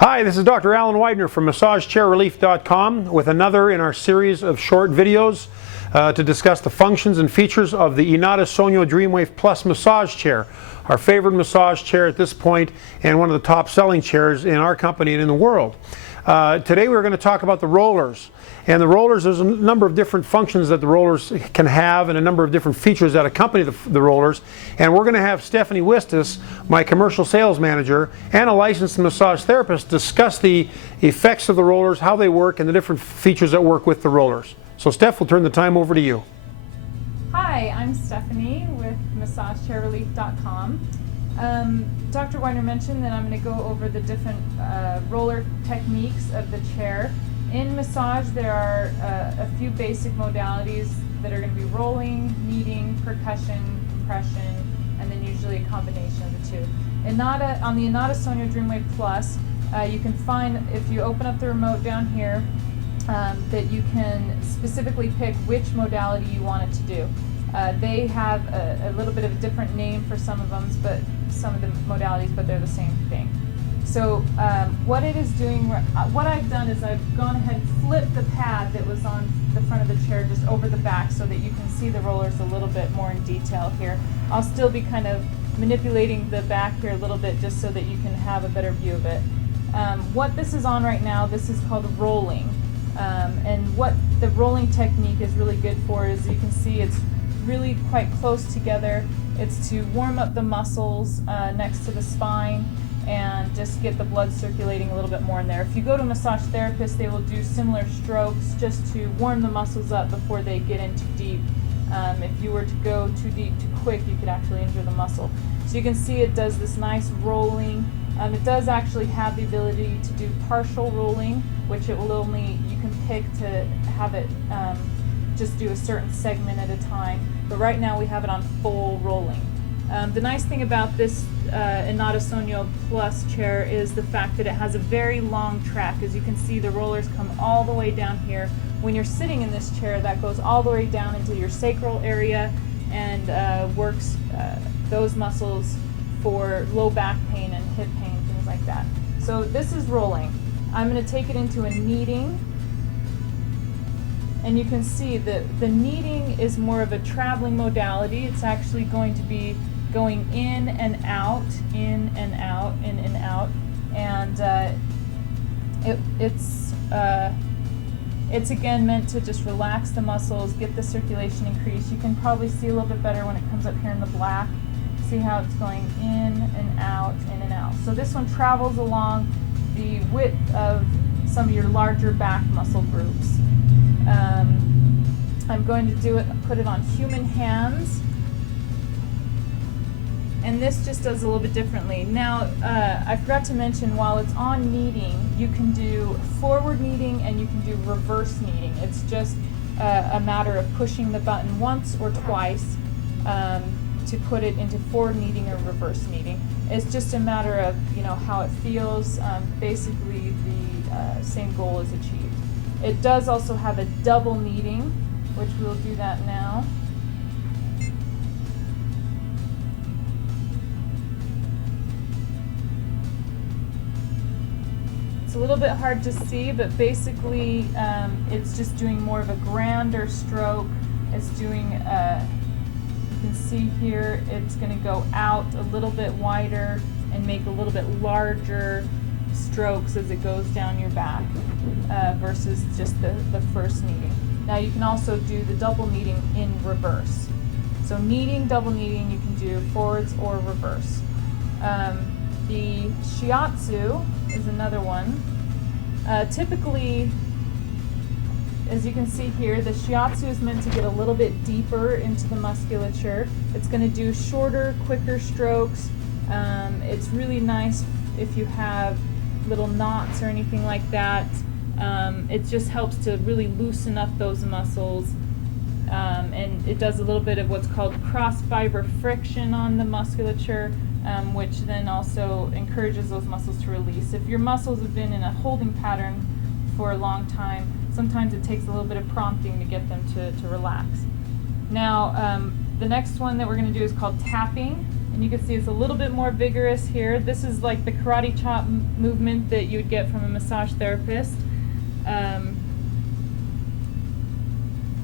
Hi, this is Dr. Alan Widener from MassageChairRelief.com with another in our series of short videos to discuss the functions and features of the Inada Sogno Dreamwave Plus massage chair, our favorite massage chair at this point and one of the top selling chairs in our company and in the world. Today we're going to talk about the rollers. And the rollers, there's a number of different functions that the rollers can have and a number of different features that accompany the rollers. And we're going to have Stephanie Wistus, my commercial sales manager and a licensed massage therapist, discuss the effects of the rollers, how they work, and the different features that work with the rollers. So Steph, we'll turn the time over to you. Hi, I'm Stephanie with MassageChairRelief.com. Dr. Widener mentioned that I'm going to go over the different roller techniques of the chair. In massage, there are a few basic modalities that are going to be rolling, kneading, percussion, compression, and then usually a combination of the two. On the Inada Sogno Dreamwave Plus, you can find, if you open up the remote down here, that you can specifically pick which modality you want it to do. They have a little bit of a different name for some of them, but modalities, but they're the same thing. So what it is doing, what I've done is I've gone ahead and flipped the pad that was on the front of the chair just over the back so that you can see the rollers a little bit more in detail here. I'll still be kind of manipulating the back here a little bit just so that you can have a better view of it. What this is on right now, this is called rolling. And what the rolling technique is really good for is you can see it's really quite close together. It's to warm up the muscles next to the spine and just get the blood circulating a little bit more in there. If you go to a massage therapist, they will do similar strokes just to warm the muscles up before they get in too deep. If you were to go too deep too quick, you could actually injure the muscle. So you can see it does this nice rolling. It does actually have the ability to do partial rolling, which it will only, you can pick to have it just do a certain segment at a time. But right now we have it on full rolling. The nice thing about this Inada Sogno Plus chair is the fact that it has a very long track. As you can see, the rollers come all the way down here. When you're sitting in this chair, that goes all the way down into your sacral area and works those muscles for low back pain and hip pain, things like that. So this is rolling. I'm going to take it into a kneading. And you can see that the kneading is more of a traveling modality. It's actually going to be going in and out, in and out, in and out. And it's again meant to just relax the muscles, get the circulation increased. You can probably see a little bit better when it comes up here in the black. See how it's going in and out, in and out. So this one travels along the width of some of your larger back muscle groups. I'm going to put it on human hands, and this just does a little bit differently. Now, I forgot to mention, while it's on kneading, you can do forward kneading and you can do reverse kneading. It's just a matter of pushing the button once or twice to put it into forward kneading or reverse kneading. It's just a matter of how it feels. Basically, the same goal is achieved. It does also have a double kneading, which we'll do that now. It's a little bit hard to see, but basically it's just doing more of a grander stroke. It's doing, you can see here, it's going to go out a little bit wider and make a little bit larger strokes as it goes down your back versus just the first kneading. Now you can also do the double kneading in reverse. So kneading, double kneading, you can do forwards or reverse. The shiatsu is another one. Typically, as you can see here, the shiatsu is meant to get a little bit deeper into the musculature. It's going to do shorter, quicker strokes. It's really nice if you have little knots or anything like that. It just helps to really loosen up those muscles, and it does a little bit of what's called cross fiber friction on the musculature, which then also encourages those muscles to release. If your muscles have been in a holding pattern for a long time, sometimes it takes a little bit of prompting to get them to relax. Now, the next one that we're going to do is called tapping. And you can see it's a little bit more vigorous here. This is like the karate chop movement that you would get from a massage therapist.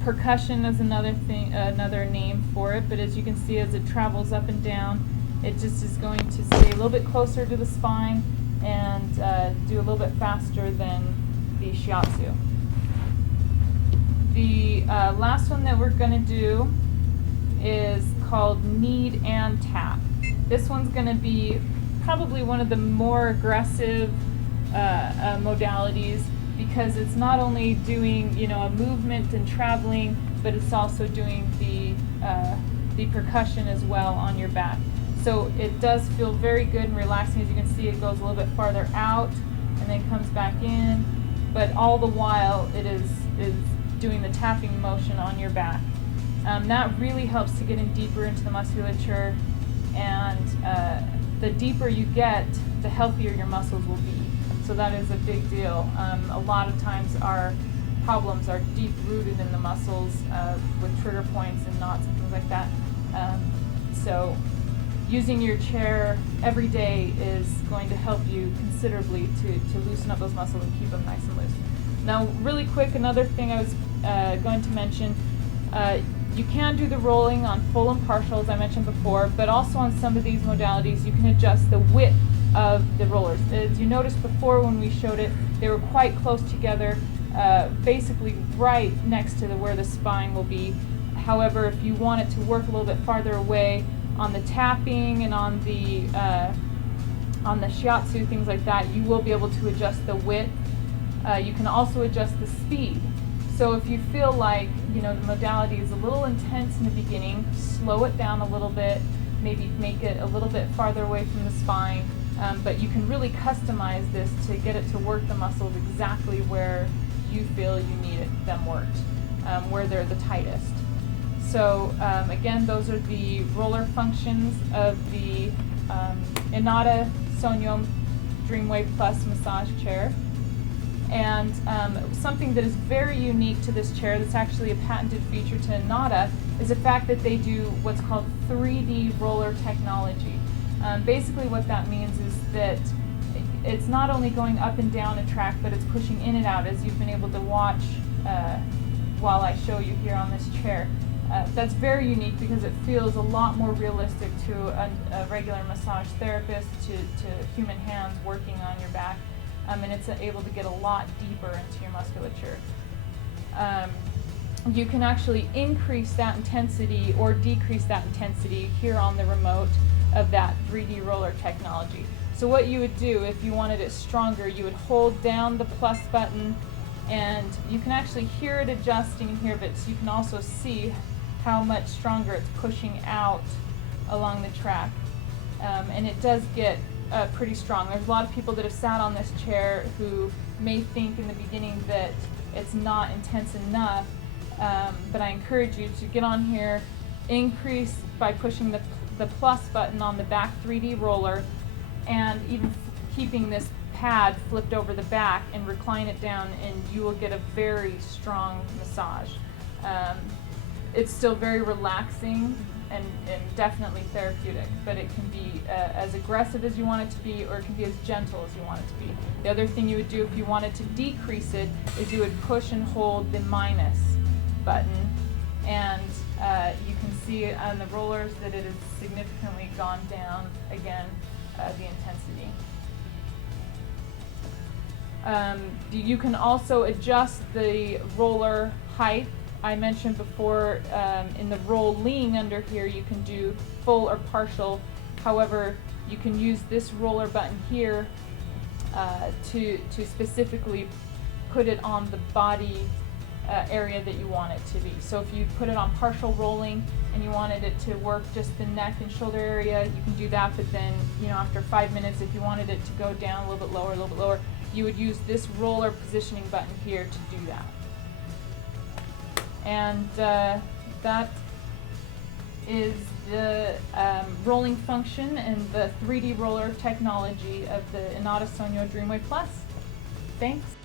Percussion is another thing, another name for it, but as you can see, as it travels up and down, it just is going to stay a little bit closer to the spine and do a little bit faster than the shiatsu. The last one that we're going to do is called knead and tap. This one's going to be probably one of the more aggressive modalities, because it's not only doing, you know, a movement and traveling, but it's also doing the percussion as well on your back. So it does feel very good and relaxing. As you can see, it goes a little bit farther out and then comes back in, but all the while it is doing the tapping motion on your back. That really helps to get in deeper into the musculature, and the deeper you get, the healthier your muscles will be. So that is a big deal. A lot of times our problems are deep rooted in the muscles with trigger points and knots and things like that. So using your chair every day is going to help you considerably to loosen up those muscles and keep them nice and loose. Now, really quick, another thing I was going to mention, you can do the rolling on full and partial, as I mentioned before, but also on some of these modalities, you can adjust the width of the rollers. As you noticed before when we showed it, they were quite close together, basically right next to where the spine will be. However, if you want it to work a little bit farther away on the tapping and on the shiatsu, things like that, you will be able to adjust the width. You can also adjust the speed. So if you feel like, you know, the modality is a little intense in the beginning, slow it down a little bit, maybe make it a little bit farther away from the spine. But you can really customize this to get it to work the muscles exactly where you feel you need them worked, where they're the tightest. So again, those are the roller functions of the Inada Sogno Dreamwave Plus massage chair. And something that is very unique to this chair, that's actually a patented feature to Inada, is the fact that they do what's called 3D roller technology. Basically what that means is that it's not only going up and down a track, but it's pushing in and out, as you've been able to watch while I show you here on this chair. That's very unique because it feels a lot more realistic to a regular massage therapist, to human hands working on your back, and it's able to get a lot deeper into your musculature. You can actually increase that intensity or decrease that intensity here on the remote of that 3D roller technology. So what you would do if you wanted it stronger, you would hold down the plus button, and you can actually hear it adjusting here, but you can also see how much stronger it's pushing out along the track. And it does get pretty strong. There's a lot of people that have sat on this chair who may think in the beginning that it's not intense enough, but I encourage you to get on here, increase by pushing the plus button on the back 3D roller, and even keeping this pad flipped over the back, and recline it down, and you will get a very strong massage. It's still very relaxing and definitely therapeutic, but it can be as aggressive as you want it to be, or it can be as gentle as you want it to be. The other thing you would do if you wanted to decrease it is you would push and hold the minus button, and you can see on the rollers that it has significantly gone down again, the intensity. You can also adjust the roller height. I mentioned before, in the rolling under here, you can do full or partial. However, you can use this roller button here to specifically put it on the body area that you want it to be. So if you put it on partial rolling and you wanted it to work just the neck and shoulder area, you can do that, but then, you know, after 5 minutes, if you wanted it to go down a little bit lower, you would use this roller positioning button here to do that. And that is the rolling function and the 3D roller technology of the Inada Sogno Dreamwave Plus. Thanks.